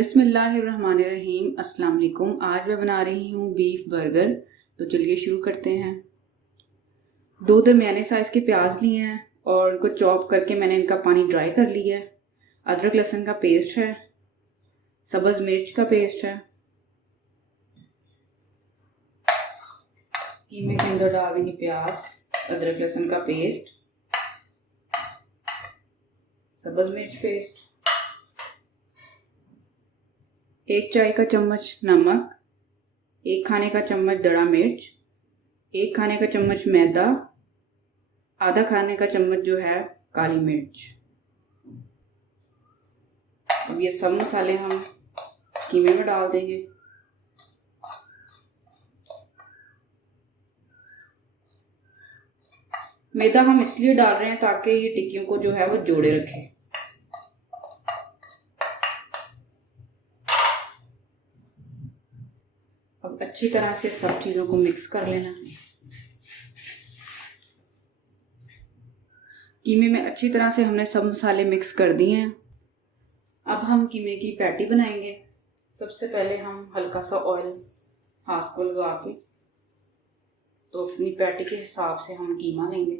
बिस्मिल्लाहिर्रहमानिर्रहीम। अस्सलाम वालेकुम। आज मैं बना रही हूँ बीफ बर्गर। तो चलिए शुरू करते हैं। 2 दरमियाने साइज़ के प्याज लिए हैं और उनको चॉप करके मैंने इनका पानी ड्राई कर लिया है। अदरक लहसुन का पेस्ट है, सब्ज़ मिर्च का पेस्ट है। कीमे के अंदर डाल देंगे प्याज, अदरक लहसुन का पेस्ट, सब्ज़ मिर्च पेस्ट, 1 चाय का चम्मच नमक, 1 खाने का चम्मच दड़ा मिर्च, 1 खाने का चम्मच मैदा, आधा खाने का चम्मच जो है काली मिर्च। अब ये सब मसाले हम कीमे में डाल देंगे। मैदा हम इसलिए डाल रहे हैं ताकि ये टिक्कियों को जो है वो जोड़े रखे। अब अच्छी तरह से सब चीज़ों को मिक्स कर लेना। कीमे में अच्छी तरह से हमने सब मसाले मिक्स कर दिए हैं। अब हम कीमे की पैटी बनाएंगे। सबसे पहले हम हल्का सा ऑयल हाथ को लगा के तो अपनी पैटी के हिसाब से हम कीमा लेंगे।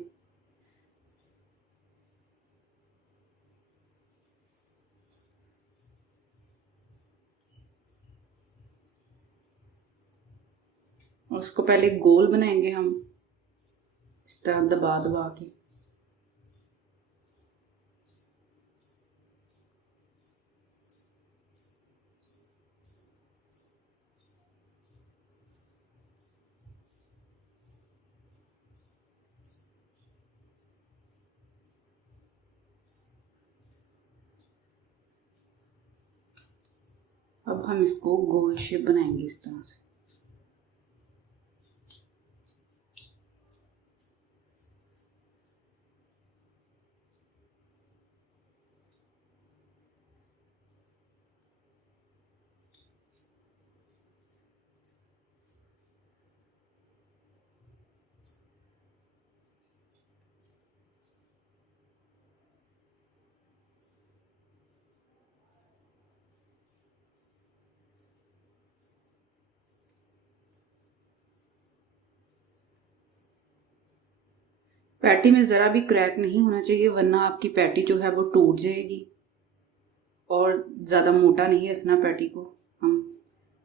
और उसको पहले गोल बनाएंगे हम इस तरह दबा दबा के। अब हम इसको गोल शेप बनाएंगे इस तरह से। पैटी में ज़रा भी क्रैक नहीं होना चाहिए, वरना आपकी पैटी जो है वो टूट जाएगी। और ज़्यादा मोटा नहीं रखना पैटी को, हम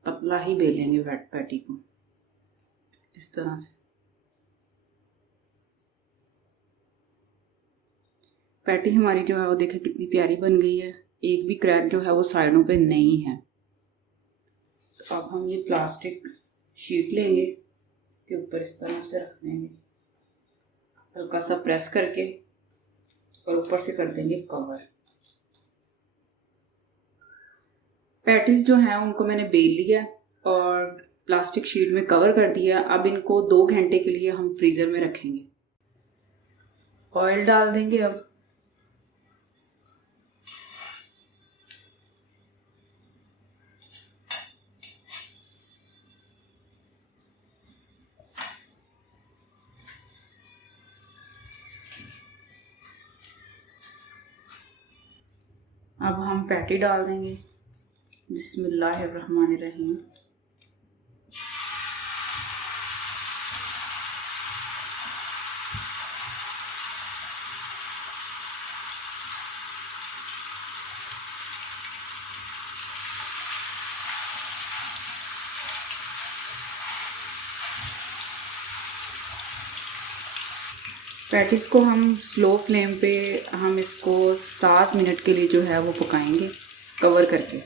पतला ही बेलेंगे पैटी को इस तरह से। पैटी हमारी जो है वो देखें कितनी प्यारी बन गई है। एक भी क्रैक जो है वो साइडों पे नहीं है। तो अब हम ये प्लास्टिक शीट लेंगे, इसके ऊपर इस तरह से रख देंगे, हल्का सा प्रेस करके और ऊपर से कर देंगे कवर। पैटीज जो हैं उनको मैंने बेल लिया और प्लास्टिक शीट में कवर कर दिया। अब इनको 2 घंटे के लिए हम फ्रीज़र में रखेंगे। ऑयल डाल देंगे। अब हम पैटी डाल देंगे। बिस्मिल्लाहिर्रहमानिर्रहीम। पैटीज को हम स्लो फ्लेम पे हम इसको 7 मिनट के लिए जो है वो पकाएंगे कवर करके।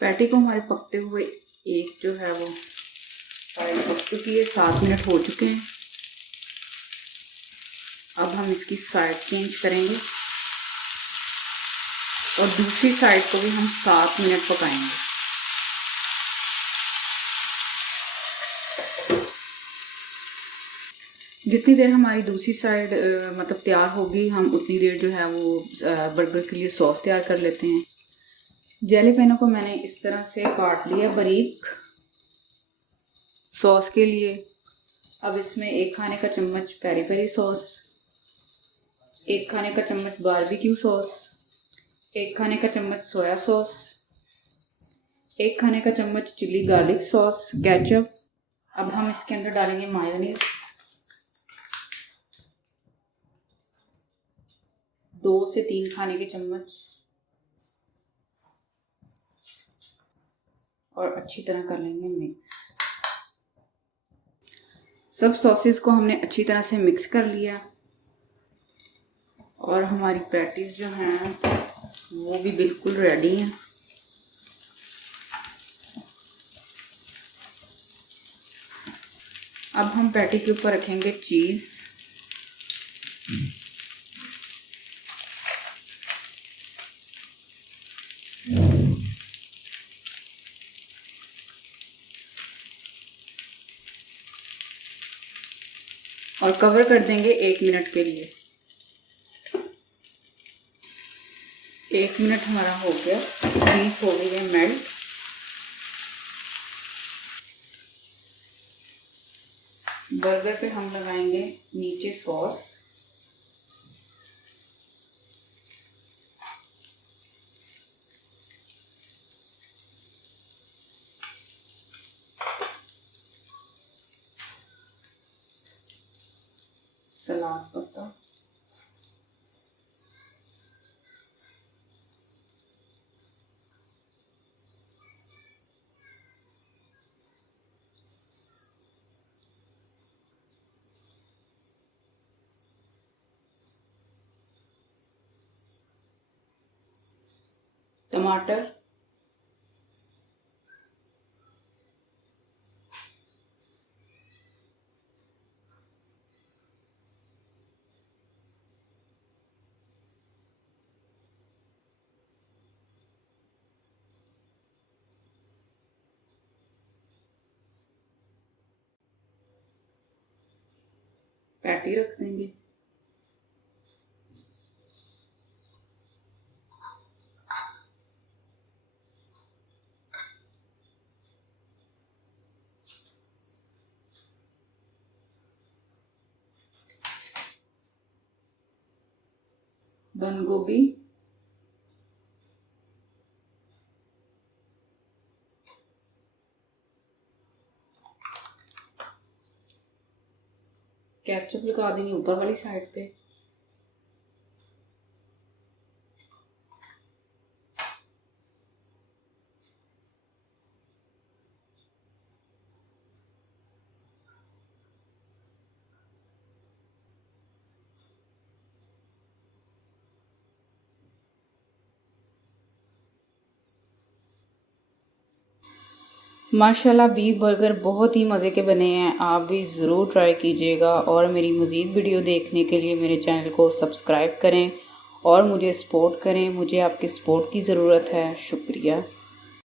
पैटी को हमारे पकते हुए एक जो है वो साइड पक चुकी है, 7 मिनट हो चुके हैं। अब हम इसकी साइड चेंज करेंगे और दूसरी साइड को भी हम 7 मिनट पकाएंगे। जितनी देर हमारी दूसरी साइड मतलब तैयार होगी, हम उतनी देर जो है वो बर्गर के लिए सॉस तैयार कर लेते हैं। जैलीपेनो को मैंने इस तरह से काट लिया बारीक सॉस के लिए। अब इसमें 1 खाने का चम्मच पेरी पेरी सॉस, 1 खाने का चम्मच बारबेक्यू सॉस, 1 खाने का चम्मच सोया सॉस, 1 खाने का चम्मच चिली गार्लिक सॉस केचप। अब हम इसके अंदर डालेंगे मायोनीज, 2 से 3 खाने के चम्मच, और अच्छी तरह कर लेंगे मिक्स। सब सॉसेस को हमने अच्छी तरह से मिक्स कर लिया और हमारी पैटीज जो हैं वो भी बिल्कुल रेडी हैं। अब हम पैटी के ऊपर रखेंगे चीज़, और कवर कर देंगे 1 मिनट के लिए। 1 मिनट हमारा हो गया, चीज़ हो गई है मेल्ट। बर्गर पे हम लगाएंगे नीचे सॉस, सलाद पत्ता, टमाटर, पैटी रख देंगे। बंद गोभी, केचप लगा देंगे ऊपर वाली साइड पे। माशाल्लाह बीफ बर्गर बहुत ही मज़े के बने हैं, आप भी ज़रूर ट्राई कीजिएगा। और मेरी मज़ीद वीडियो देखने के लिए मेरे चैनल को सब्सक्राइब करें और मुझे सपोर्ट करें। मुझे आपके सपोर्ट की ज़रूरत है। शुक्रिया।